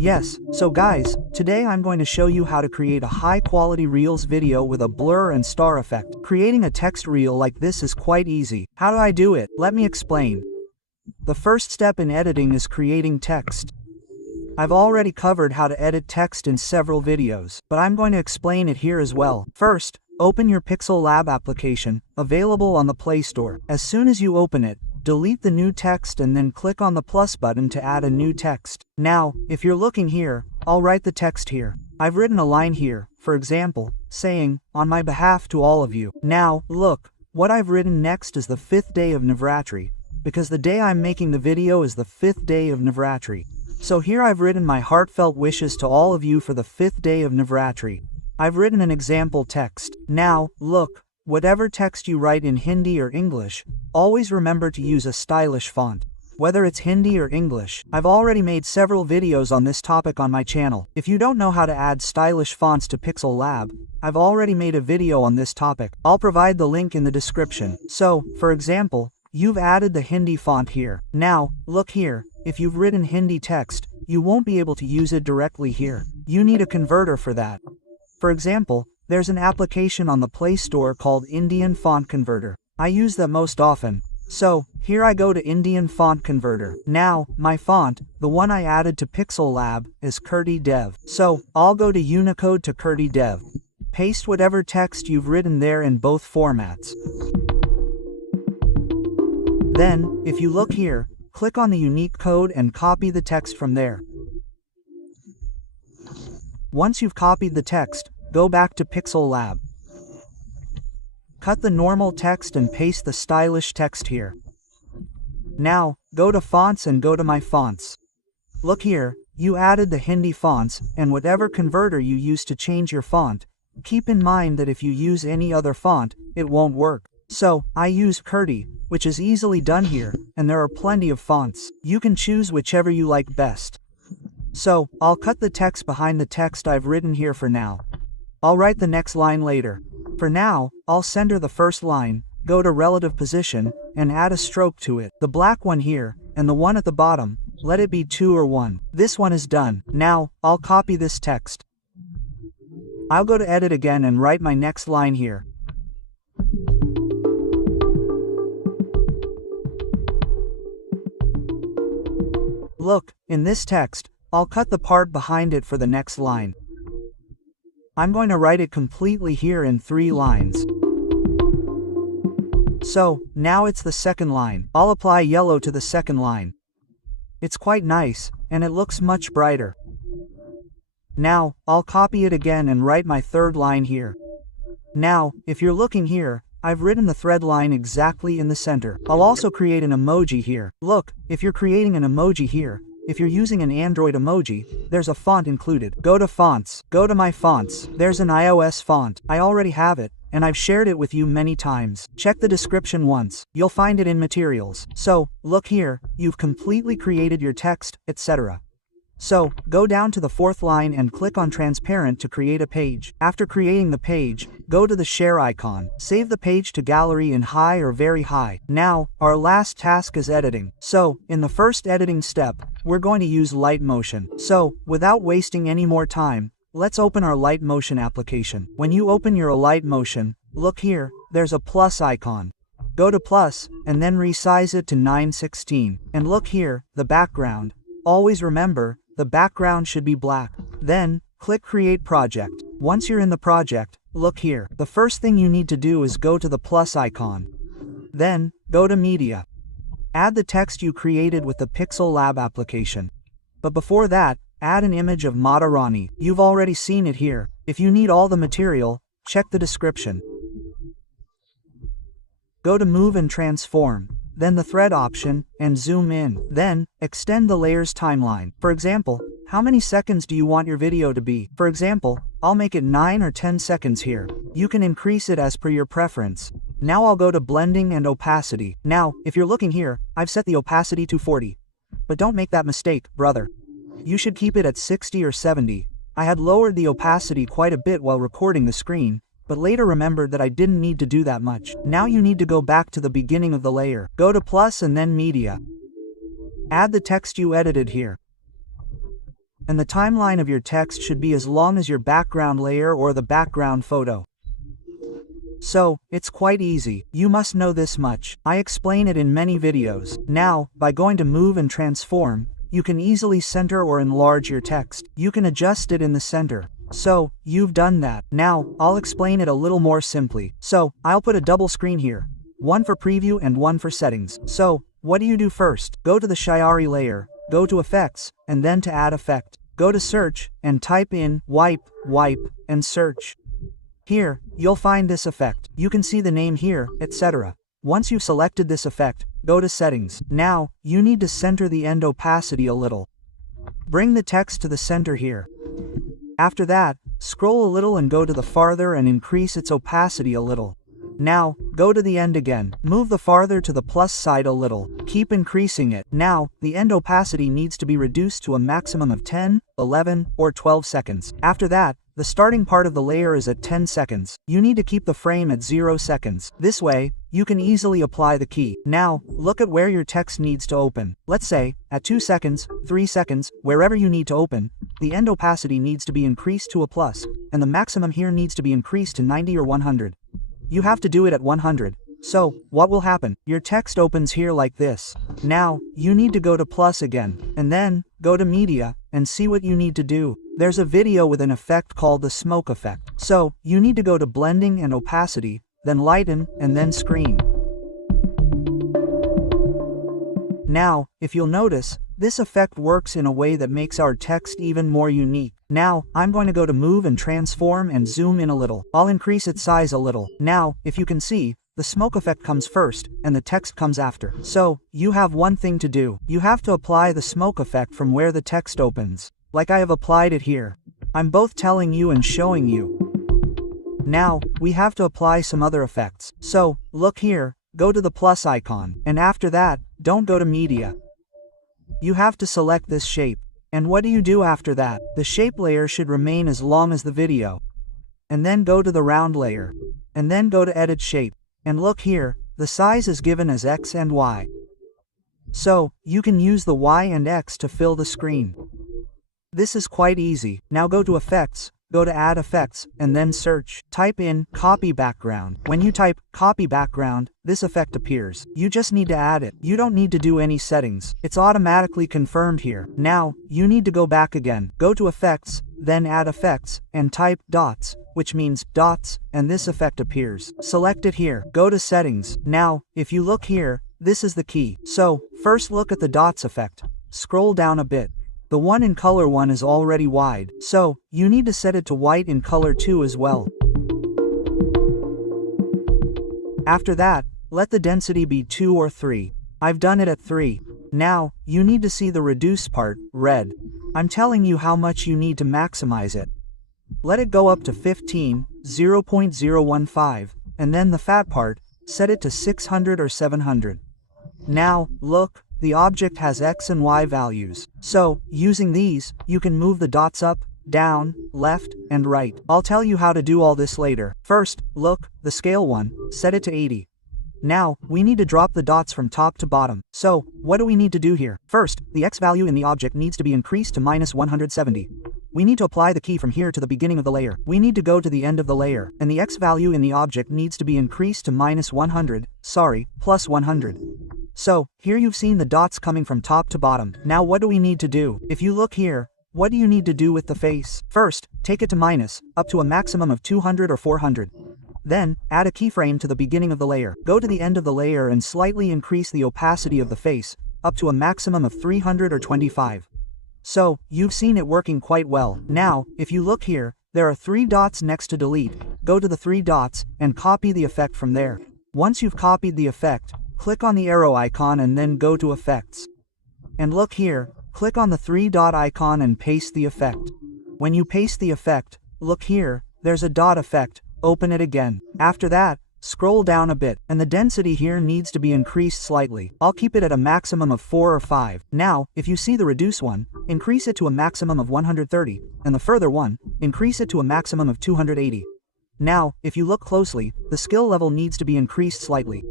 Yes, so guys, today I'm going to show you how to create a high-quality Reels video with a blur and star effect. Creating a text reel like this is quite easy. How do I do it? Let me explain. The first step in editing is creating text. I've already covered how to edit text in several videos, but I'm going to explain it here as well. First, open your Pixel Lab application, available on the Play Store. As soon as you open it, delete the new text and then click on the plus button to add a new text. Now, if you're looking here, I'll write the text here. I've written a line here, for example, saying, "On my behalf to all of you." Now, look, what I've written next is the 5th day of Navratri, because the day I'm making the video is the 5th day of Navratri. So here I've written my heartfelt wishes to all of you for the 5th day of Navratri. I've written an example text. Now, look, whatever text you write in Hindi or English, always remember to use a stylish font. Whether it's Hindi or English, I've already made several videos on this topic on my channel. If you don't know how to add stylish fonts to Pixel Lab, I've already made a video on this topic. I'll provide the link in the description. So, for example, you've added the Hindi font here. Now, look here, if you've written Hindi text, you won't be able to use it directly here. You need a converter for that. For example, there's an application on the Play Store called Indian Font Converter. I use that most often. So, here I go to Indian Font Converter. Now, my font, the one I added to Pixel Lab, is Kurti Dev. So, I'll go to Unicode to Kurti Dev. Paste whatever text you've written there in both formats. Then, if you look here, click on the unique code and copy the text from there. Once you've copied the text, go back to Pixel Lab. Cut the normal text and paste the stylish text here. Now, go to Fonts and go to My Fonts. Look here, you added the Hindi fonts, and whatever converter you use to change your font. Keep in mind that if you use any other font, it won't work. So, I use Kurti, which is easily done here, and there are plenty of fonts. You can choose whichever you like best. So, I'll cut the text behind the text I've written here for now. I'll write the next line later. For now, I'll center the first line, go to relative position, and add a stroke to it. The black one here, and the one at the bottom, let it be 2 or 1. This one is done. Now, I'll copy this text. I'll go to edit again and write my next line here. Look, in this text, I'll cut the part behind it for the next line. I'm going to write it completely here in 3 lines. So, now it's the second line. I'll apply yellow to the second line. It's quite nice, and it looks much brighter. Now, I'll copy it again and write my third line here. Now, if you're looking here, I've written the thread line exactly in the center. I'll also create an emoji here. Look, if you're creating an emoji here, if you're using an Android emoji, there's a font included. Go to Fonts, go to My Fonts. There's an iOS font. I already have it, and I've shared it with you many times. Check the description once. You'll find it in Materials. So, look here, you've completely created your text, etc. So, go down to the 4th line and click on Transparent to create a page. After creating the page, go to the share icon. Save the page to gallery in high or very high. Now, our last task is editing. So, in the first editing step, we're going to use light motion. So, without wasting any more time, let's open our light motion application. When you open your light motion, look here, there's a plus icon. Go to plus, and then resize it to 9:16. And look here, the background. Always remember, the background should be black. Then, click Create Project. Once you're in the project, look here. The first thing you need to do is go to the plus icon. Then, go to Media. Add the text you created with the Pixel Lab application. But before that, add an image of Mata Rani. You've already seen it here. If you need all the material, check the description. Go to Move and Transform. Then the thread option, and zoom in. Then, extend the layers timeline. For example, how many seconds do you want your video to be? For example, I'll make it 9 or 10 seconds here. You can increase it as per your preference. Now I'll go to Blending and Opacity. Now, if you're looking here, I've set the opacity to 40. But don't make that mistake, brother. You should keep it at 60 or 70. I had lowered the opacity quite a bit while recording the screen, but later remembered that I didn't need to do that much. Now you need to go back to the beginning of the layer. Go to plus and then Media. Add the text you edited here. and the timeline of your text should be as long as your background layer or the background photo. So, it's quite easy. You must know this much. I explain it in many videos. Now, by going to Move and Transform, you can easily center or enlarge your text. You can adjust it in the center. So, you've done that. Now, I'll explain it a little more simply. So, I'll put a double screen here. One for preview and one for settings. So, what do you do first? Go to the Shiari layer, go to Effects, and then to Add Effect. Go to Search, and type in wipe, and search. Here, you'll find this effect. You can see the name here, etc. Once you've selected this effect, go to Settings. Now, you need to center the end opacity a little. Bring the text to the center here. After that, scroll a little and go to the farther and increase its opacity a little. Now, go to the end again. Move the farther to the plus side a little. Keep increasing it. Now, the end opacity needs to be reduced to a maximum of 10, 11, or 12 seconds. After that, the starting part of the layer is at 10 seconds. You need to keep the frame at 0 seconds. This way, you can easily apply the key. Now, look at where your text needs to open. Let's say, at 2 seconds, 3 seconds, wherever you need to open, the end opacity needs to be increased to a plus, and the maximum here needs to be increased to 90 or 100. You have to do it at 100. So, what will happen? Your text opens here like this. Now, you need to go to plus again, and then, go to media, and see what you need to do. There's a video with an effect called the smoke effect. So, you need to go to blending and opacity, then lighten, and then screen. Now, if you'll notice, this effect works in a way that makes our text even more unique. Now, I'm going to go to Move and Transform and zoom in a little. I'll increase its size a little. Now, if you can see, the smoke effect comes first, and the text comes after. So, you have one thing to do. You have to apply the smoke effect from where the text opens. Like I have applied it here. I'm both telling you and showing you. Now, we have to apply some other effects. So, look here, go to the plus icon, and after that, don't go to media. You have to select this shape. And what do you do after that? The shape layer should remain as long as the video. And then go to the round layer. And then go to Edit Shape. And look here, the size is given as X and Y. So, you can use the Y and X to fill the screen. This is quite easy. Now go to Effects, go to Add Effects, and then search. Type in Copy Background. When you type Copy Background, this effect appears. You just need to add it. You don't need to do any settings. It's automatically confirmed here. Now, you need to go back again. Go to Effects, then Add Effects, and type dots, which means dots, and this effect appears. Select it here. Go to Settings. Now, if you look here, this is the key. So, first look at the dots effect. Scroll down a bit. The one in color one is already wide, so you need to set it to white in color 2 as well. After that, let the density be 2 or 3. I've done it at 3. Now, you need to see the reduce part, red. I'm telling you how much you need to maximize it. Let it go up to 15, 0.015, and then the fat part, set it to 600 or 700. Now, look. The object has X and Y values. So, using these, you can move the dots up, down, left, and right. I'll tell you how to do all this later. First, look, the scale one, set it to 80. Now, we need to drop the dots from top to bottom. So, what do we need to do here? First, the X value in the object needs to be increased to -170. We need to apply the key from here to the beginning of the layer. We need to go to the end of the layer, and the X value in the object needs to be increased to plus 100. So, here you've seen the dots coming from top to bottom. Now what do we need to do? If you look here, what do you need to do with the face? First, take it to up to a maximum of 200 or 400. Then, add a keyframe to the beginning of the layer. Go to the end of the layer and slightly increase the opacity of the face, up to a maximum of 300 or 25. So, you've seen it working quite well. Now, if you look here, there are 3 dots next to delete. Go to the 3 dots, and copy the effect from there. Once you've copied the effect, click on the arrow icon and then go to Effects. And look here, click on the 3-dot icon and paste the effect. When you paste the effect, look here, there's a dot effect, open it again. After that, scroll down a bit, and the density here needs to be increased slightly. I'll keep it at a maximum of 4 or 5. Now, if you see the reduce one, increase it to a maximum of 130, and the further one, increase it to a maximum of 280. Now, if you look closely, the skill level needs to be increased slightly.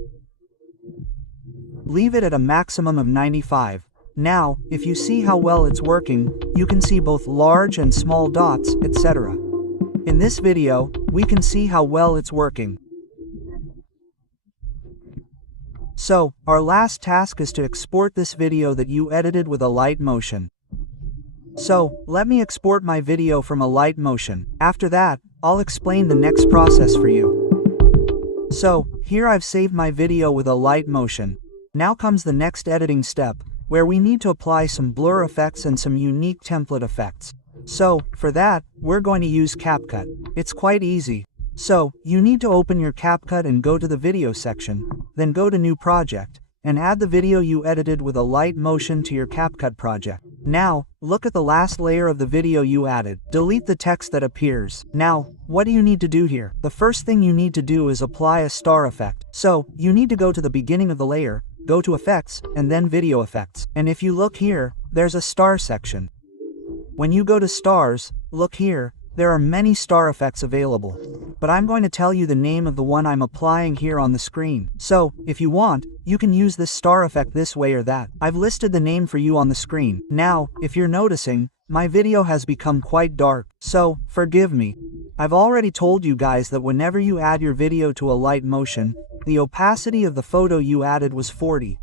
Leave it at a maximum of 95. Now, if you see how well it's working, you can see both large and small dots, etc. In this video, we can see how well it's working. So, our last task is to export this video that you edited with a light motion. So, let me export my video from a light motion. After that, I'll explain the next process for you. So, here I've saved my video with a light motion. Now comes the next editing step, where we need to apply some blur effects and some unique template effects. So, for that, we're going to use CapCut. It's quite easy. So, you need to open your CapCut and go to the video section, then go to New Project, and add the video you edited with a light motion to your CapCut project. Now, look at the last layer of the video you added. Delete the text that appears. Now, what do you need to do here? The first thing you need to do is apply a star effect. So, you need to go to the beginning of the layer, go to Effects, and then Video Effects. And if you look here, there's a star section. When you go to Stars, look here, there are many star effects available. But I'm going to tell you the name of the one I'm applying here on the screen. So, if you want, you can use this star effect this way or that. I've listed the name for you on the screen. Now, if you're noticing, my video has become quite dark, so, forgive me. I've already told you guys that whenever you add your video to a light motion, the opacity of the photo you added was 40.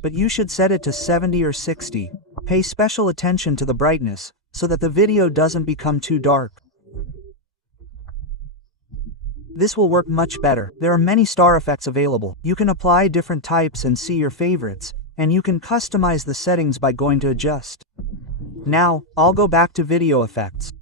But you should set it to 70 or 60. Pay special attention to the brightness, so that the video doesn't become too dark. This will work much better. There are many star effects available. You can apply different types and see your favorites, and you can customize the settings by going to Adjust. Now, I'll go back to Video Effects.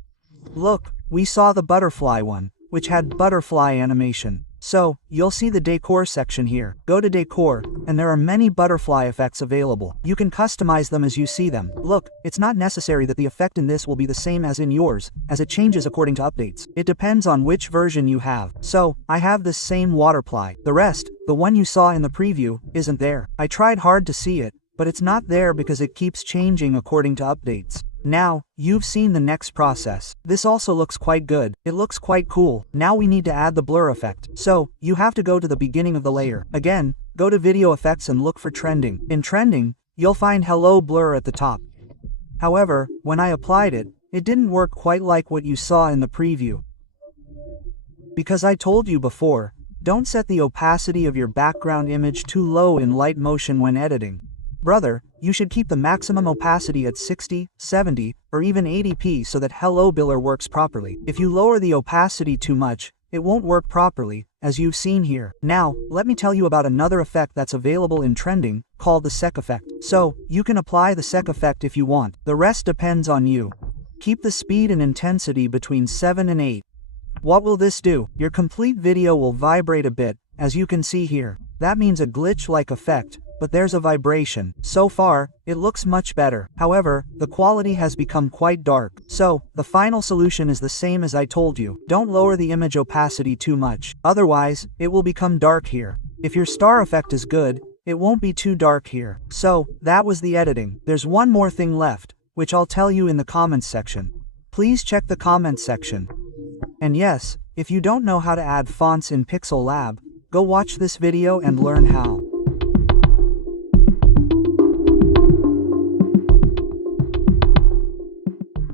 Look, we saw the butterfly one, which had butterfly animation. So, you'll see the Decor section here. Go to Decor, and there are many butterfly effects available. You can customize them as you see them. Look, it's not necessary that the effect in this will be the same as in yours, as it changes according to updates. It depends on which version you have. So, I have this same waterfly. The rest, the one you saw in the preview, isn't there. I tried hard to see it, but it's not there because it keeps changing according to updates. Now, you've seen the next process. This also looks quite good. It looks quite cool. Now we need to add the blur effect. So, you have to go to the beginning of the layer. Again, go to Video Effects and look for Trending. In Trending, you'll find Hello Blur at the top. However, when I applied it, it didn't work quite like what you saw in the preview. Because I told you before, don't set the opacity of your background image too low in light motion when editing. Brother, you should keep the maximum opacity at 60, 70, or even 80p so that Hello Blur works properly. If you lower the opacity too much, it won't work properly, as you've seen here. Now, let me tell you about another effect that's available in Trending, called the Sec effect. So, you can apply the Sec effect if you want. The rest depends on you. Keep the speed and intensity between 7 and 8. What will this do? Your complete video will vibrate a bit, as you can see here. That means a glitch-like effect, but there's a vibration. So far, it looks much better. However, the quality has become quite dark. So, the final solution is the same as I told you. Don't lower the image opacity too much. Otherwise, it will become dark here. If your star effect is good, it won't be too dark here. So, that was the editing. There's one more thing left, which I'll tell you in the comments section. Please check the comments section. And yes, if you don't know how to add fonts in Pixel Lab, go watch this video and learn how.